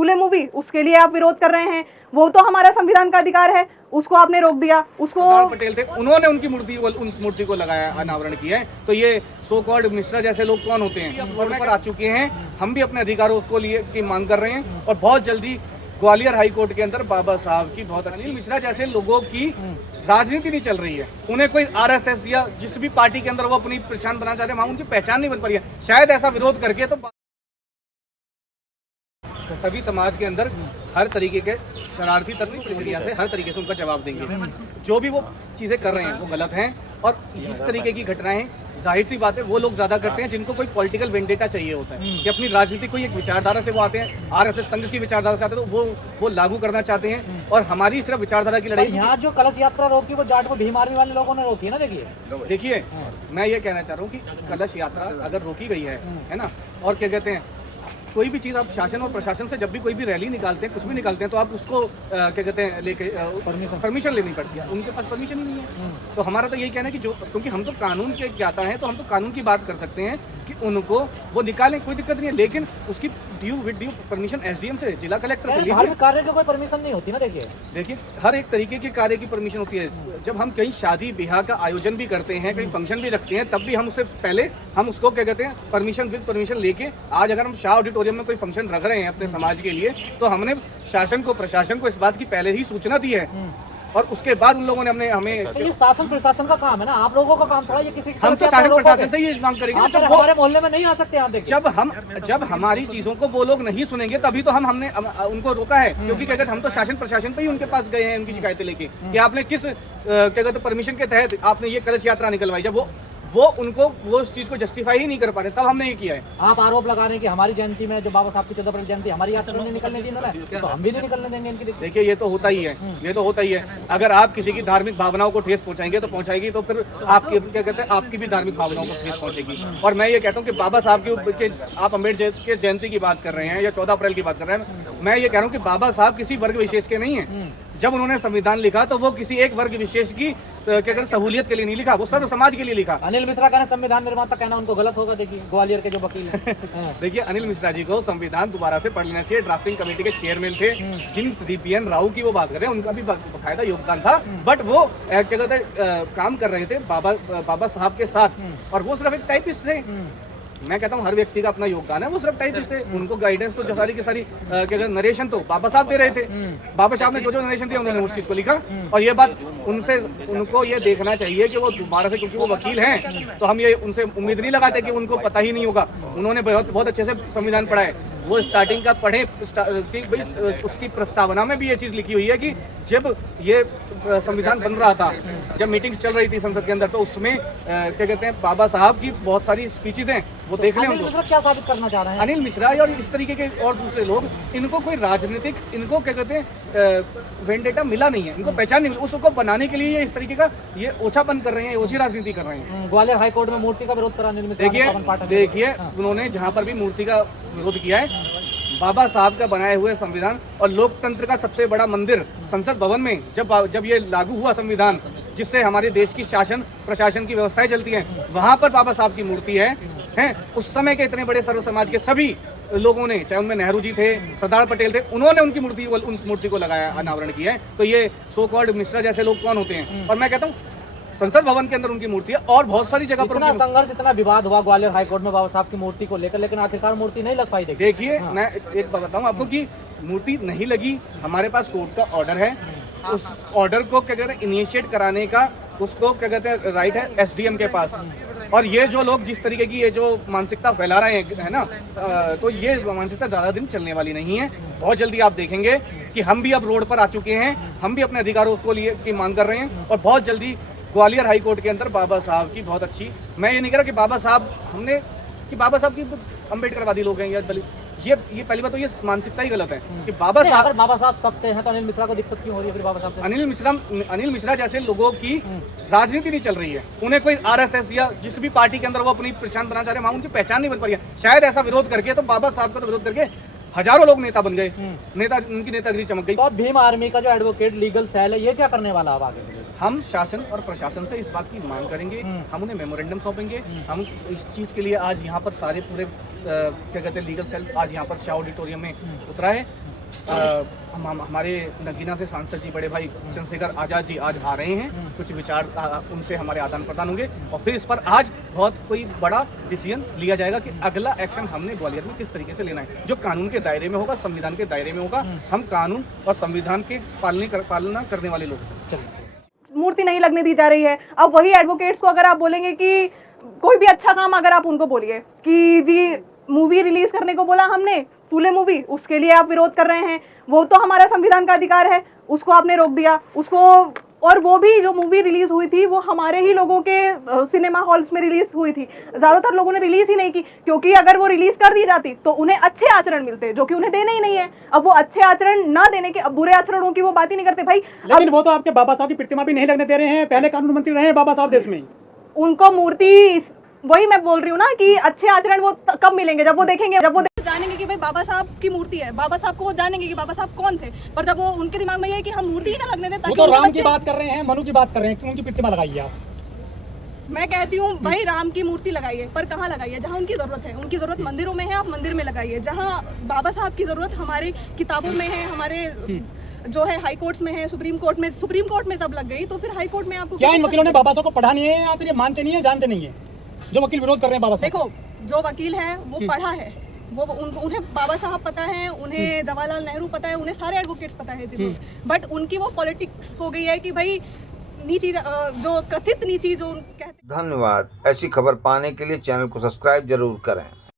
शूले movie, उसके लिए आप विरोध कर रहे हैं। वो तो हमारा संविधान का अधिकार है, उसको आपने रोक दिया। उसको सरदार पटेल थे, उन्होंने उन मूर्ति को लगाया, अनावरण किया है। तो ये सो कॉल्ड मिश्रा जैसे लोग कौन होते हैं? अब रोड पर आ चुके हैं, हम भी अपने अधिकारों को लिए की मांग कर रहे हैं और बहुत जल्दी ग्वालियर हाई कोर्ट के अंदर बाबा साहब की बहुत अच्छी, अनिल मिश्रा जैसे लोगों की राजनीति नहीं चल रही है। उन्हें कोई आरएसएस या जिस भी पार्टी के अंदर वो अपनी पहचान बनाना चाहते हैं, वहां उनकी पहचान नहीं बन पा रही है। शायद ऐसा विरोध करके तो सभी समाज के अंदर हर तरीके के शरारती तत्व प्रक्रिया से हर तरीके से उनका जवाब देंगे। जो भी वो चीजें कर रहे हैं वो गलत हैं और इस तरीके की घटनाएं जाहिर सी बात है वो लोग ज्यादा करते हैं जिनको कोई पॉलिटिकल वेंडेटा चाहिए होता है कि अपनी राजनीति कोई एक विचारधारा से वो आते हैं, आरएसएस संघ की विचारधारा से आते हैं, तो वो लागू करना चाहते हैं। और हमारी सिर्फ विचारधारा की लड़ाई। यहाँ जो कलश यात्रा रोकी वो जाट में भीम आर्मी वाले लोगों ने रोकी है ना। देखिए मैं ये कहना चाह रहा हूँ कि कलश यात्रा अगर रोकी गई है ना, और क्या कहते हैं, कोई भी चीज़ आप शासन और प्रशासन से जब भी कोई भी रैली निकालते हैं, कुछ भी निकालते हैं, तो आप उसको क्या कहते हैं लेके परमिशन लेनी पड़ती है। उनके पास परमिशन ही नहीं है। तो हमारा तो यही कहना है कि जो, क्योंकि हम तो कानून के ज्ञाता हैं, तो हम तो कानून की बात कर सकते हैं कि उनको वो निकालें, कोई दिक्कत नहीं है, लेकिन उसकी ड्यू परमिशन एसडीएम से, जिला कलेक्टर से लीजिए। कार्य की कोई परमिशन नहीं होती ना। देखिए हर एक तरीके के कार्य की परमिशन होती है। जब हम कहीं शादी ब्याह का आयोजन भी करते हैं, कहीं फंक्शन भी रखते हैं, तब भी हम उससे पहले हम उसको क्या कहते हैं परमिशन विद परमिशन लेके, आज अगर हम शाह ऑडिटोरियम में कोई फंक्शन रख रहे हैं अपने समाज के लिए, तो हमने शासन को प्रशासन को इस बात की पहले ही सूचना दी है और उसके बाद उन लोगों ने हमें तो ये शासन प्रशासन का काम है ना, आप लोगों का काम थोड़ा ये किसी हम तो शासन प्रशासन से ये मांग करेंगे। जब हमारे मोहल्ले में नहीं आ सकते आप देखिए, जब हमारी चीजों को वो लोग नहीं सुनेंगे तभी तो हमने उनको रोका है। क्योंकि क्या कहते हम तो शासन प्रशासन पे ही उनके पास गए हैं उनकी शिकायतें लेके कि आपने किस क्या कहते परमिशन के तहत आपने ये कलश यात्रा निकलवाई। जब वो उनको वो उस चीज को जस्टिफाई ही नहीं कर पा रहे, तब हमने ये किया है। आप आरोप लगा रहे हैं कि हमारी जयंती में जो बाबा साहब की 14 अप्रैल जयंती हमारी यात्रा नहीं निकलने दी इन्होंने, तो हम भी नहीं निकलने देंगे इनकी। देखिए ये तो होता ही है, ये तो होता ही है। अगर आप किसी की धार्मिक भावनाओं को ठेस पहुंचाएंगे तो पहुंचाएगी, तो फिर आपकी क्या कहते हैं आपकी भी धार्मिक भावनाओं को ठेस पहुंचेगी। और मैं ये कहता हूँ कि बाबा साहब की आप अम्बेडकर के जयंती की बात कर रहे हैं या 14 अप्रैल की बात कर रहे हैं, मैं ये कह रहा हूँ कि बाबा साहब किसी वर्ग विशेष के नहीं है। जब उन्होंने संविधान लिखा तो वो किसी एक वर्ग विशेष की क्या कहते हैं सहूलियत के लिए नहीं लिखा, वो सर्व समाज के लिए लिखा। अनिल मिश्रा का संविधान निर्माता कहना उनको गलत होगा। देखिए ग्वालियर के जो वकील हैं देखिए अनिल मिश्रा जी को संविधान दोबारा से पढ़ लेना चाहिए। ड्राफ्टिंग कमेटी के चेयरमैन थे, जिन DPN राव की वो बात कर रहे हैं, उनका भी बकायदा योगदान था, बट वो क्या कहते हैं काम कर रहे थे बाबा साहब के साथ, और वो सिर्फ एक टाइपिस्ट थे। मैं कहता हूँ हर व्यक्ति का अपना योगदान है, वो सिर्फ टाइपिस्ट थे, उनको गाइडेंस तो सारी की सारी क्या कहते हैं नरेशन तो बाबा साहब दे रहे थे। बाबा साहब ने जो नरेशन दिया उन्होंने उस चीज को लिखा, और ये बात उनको ये देखना चाहिए कि वो दोबारा से, क्योंकि वो वकील हैं, तो हम ये उनसे उम्मीद नहीं लगाते कि उनको पता ही नहीं होगा। उन्होंने बहुत अच्छे से संविधान पढ़ा है, वो स्टार्टिंग का पढ़े उसकी प्रस्तावना में भी ये चीज लिखी हुई है कि जब ये संविधान बन रहा था, जब मीटिंग्स चल रही थी संसद के अंदर, तो उसमें क्या कहते हैं बाबा साहब की बहुत सारी स्पीचेज हैं, वो देख लें। उनको क्या साबित करना चाह रहे हैं अनिल मिश्रा और इस तरीके के और दूसरे लोग, इनको कोई राजनीतिक, इनको क्या कहते हैं वेंडेटा मिला नहीं है, इनको पहचान नहीं मिली, उसको बनाने के लिए ये इस तरीके का ये ओछापन कर रहे हैं, ओछी राजनीति कर रहे हैं। ग्वालियर हाई कोर्ट में मूर्ति का विरोध करा अनिल मिश्रा। देखिए उन्होंने जहाँ पर भी मूर्ति का विरोध किया है, बाबा साहब का बनाए हुए संविधान और लोकतंत्र का सबसे बड़ा मंदिर संसद भवन में जब ये लागू हुआ संविधान, जिससे हमारे देश की शासन प्रशासन की व्यवस्थाएं चलती हैं, वहां पर बाबा साहब की मूर्ति है। उस समय के इतने बड़े सर्व समाज के सभी लोगों ने, चाहे उनमें नेहरू जी थे, सरदार पटेल थे, उन्होंने उनकी मूर्ति को लगाया, अनावरण किया है। तो ये सो कॉल्ड मिश्रा जैसे लोग कौन होते हैं? और मैं कहता हूँ संसद भवन के अंदर उनकी मूर्ति है और बहुत सारी जगह पर इतना संघर्ष, इतना विवाद हुआ ग्वालियर हाईकोर्ट में बाबा साहब की मूर्ति को लेकर, लेकिन आखिरकार मूर्ति नहीं लग पाई। देखिए मैं एक बात बताऊं आपको कि मूर्ति नहीं लगी, हमारे पास कोर्ट का ऑर्डर है, उस ऑर्डर को क्या कहते हैं इनिशिएट कराने का उसको क्या कहते हैं राइट है SDM के पास। और ये जो लोग जिस तरीके की ये जो मानसिकता फैला रहे हैं, है ना, तो ये मानसिकता ज्यादा दिन चलने वाली नहीं है। बहुत जल्दी आप देखेंगे कि हम भी अब रोड पर आ चुके हैं, हम भी अपने अधिकारों को लिए की मांग कर रहे हैं, और बहुत जल्दी ग्वालियर हाई कोर्ट के अंदर बाबा साहब की बहुत अच्छी, मैं ये नहीं कह रहा कि बाबा साहब की अम्बेडकरवादी लोग हैं या दलित, ये पहली बात तो ये मानसिकता ही गलत है कि बाबा साहब सकते हैं, तो अनिल मिश्रा को दिक्कत क्यों हो रही है फिर बाबा साहब? अनिल मिश्रा जैसे लोगों की राजनीति नहीं चल रही है, उन्हें कोई आरएसएस या जिस भी पार्टी के अंदर वो अपनी पहचान बनाना चाह रहे हैं, वहां उनकी पहचान नहीं बन पा रही है। शायद ऐसा विरोध करके तो बाबा साहब का तो विरोध करके हजारों लोग नेता बन गए, उनकी नेतागिरी चमक गई। तो अब भीम आर्मी का जो एडवोकेट लीगल सेल है, ये क्या करने वाला है आगे? हम शासन और प्रशासन से इस बात की मांग करेंगे, हम उन्हें मेमोरेंडम सौंपेंगे। हम इस चीज़ के लिए आज यहाँ पर सारे पूरे क्या कहते हैं लीगल सेल आज यहाँ पर शाह ऑडिटोरियम में उतरा है। हमारे नगीना से सांसद जी बड़े भाई चंद्रशेखर आजाद जी आज आ रहे हैं, कुछ विचार उनसे हमारे आदान प्रदान होंगे और फिर इस पर आज बहुत कोई बड़ा डिसीजन लिया जाएगा कि अगला एक्शन हमने ग्वालियर में किस तरीके से लेना है, जो कानून के दायरे में होगा, संविधान के दायरे में होगा। हम कानून और संविधान के पालना करने वाले लोग हैं। मूर्ति नहीं लगने दी जा रही है। अब वही एडवोकेट्स को अगर आप बोलेंगे कि कोई भी अच्छा काम अगर आप उनको बोलिए कि जी मूवी रिलीज करने को बोला हमने फूले मूवी, उसके लिए आप विरोध कर रहे हैं, वो तो हमारा संविधान का अधिकार है, उसको आपने रोक दिया उसको। और वो भी जो मूवी रिलीज हुई थी वो हमारे ही लोगों के सिनेमा हॉल्स में रिलीज हुई थी, ज्यादातर लोगों ने रिलीज ही नहीं की, क्योंकि अगर वो रिलीज कर दी जाती तो उन्हें अच्छे आचरण मिलते जो कि उन्हें देने ही नहीं है। अब वो अच्छे आचरण ना देने के, अब बुरे आचरणों की वो बात ही नहीं करते भाई। लेकिन वो तो आपके बाबा साहब की प्रतिमा भी नहीं लगने दे रहे हैं, पहले कानून मंत्री रहे हैं बाबा साहब देश में। उनको मूर्ति, वही मैं बोल रही हूँ ना कि अच्छे आचरण वो कब मिलेंगे, जब वो देखेंगे, जब वो जानेंगे कि भाई बाबा साहब की मूर्ति है, बाबा साहब को वो जानेंगे कि बाबा साहब कौन थे। पर जब वो उनके दिमाग में ये है कि हम मूर्ति ही ना लगने दें ताकि वो तो राम की बात कर रहे हैं, मनु की बात कर रहे हैं, क्यों उनकी प्रतिमा लगाई है आप? मैं कहती हूँ भाई राम की मूर्ति लगाइए, पर कहाँ लगाइए? जहाँ उनकी जरूरत है। उनकी जरूरत मंदिरों में है, आप मंदिर में लगाइए। जहाँ बाबा साहब की जरूरत हमारी किताबों में है, हमारे जो है हाई कोर्ट्स में है, सुप्रीम कोर्ट में जब लग गई तो फिर हाई कोर्ट में आपको क्या इन वकीलों ने बाबा साहब को पढ़ा नहीं है या फिर ये मानते नहीं है, जानते नहीं है? जो वकील विरोध कर रहे हैं बाबा साहब, देखो जो वकील है वो पढ़ा है, वो उन्हें बाबा साहब पता है, उन्हें जवाहरलाल नेहरू पता है, उन्हें सारे एडवोकेट्स पता है जी। बट उनकी वो पॉलिटिक्स हो गई है कि भाई नीची जो कथित नीची जो कहते। धन्यवाद। ऐसी खबर पाने के लिए चैनल को सब्सक्राइब जरूर करें।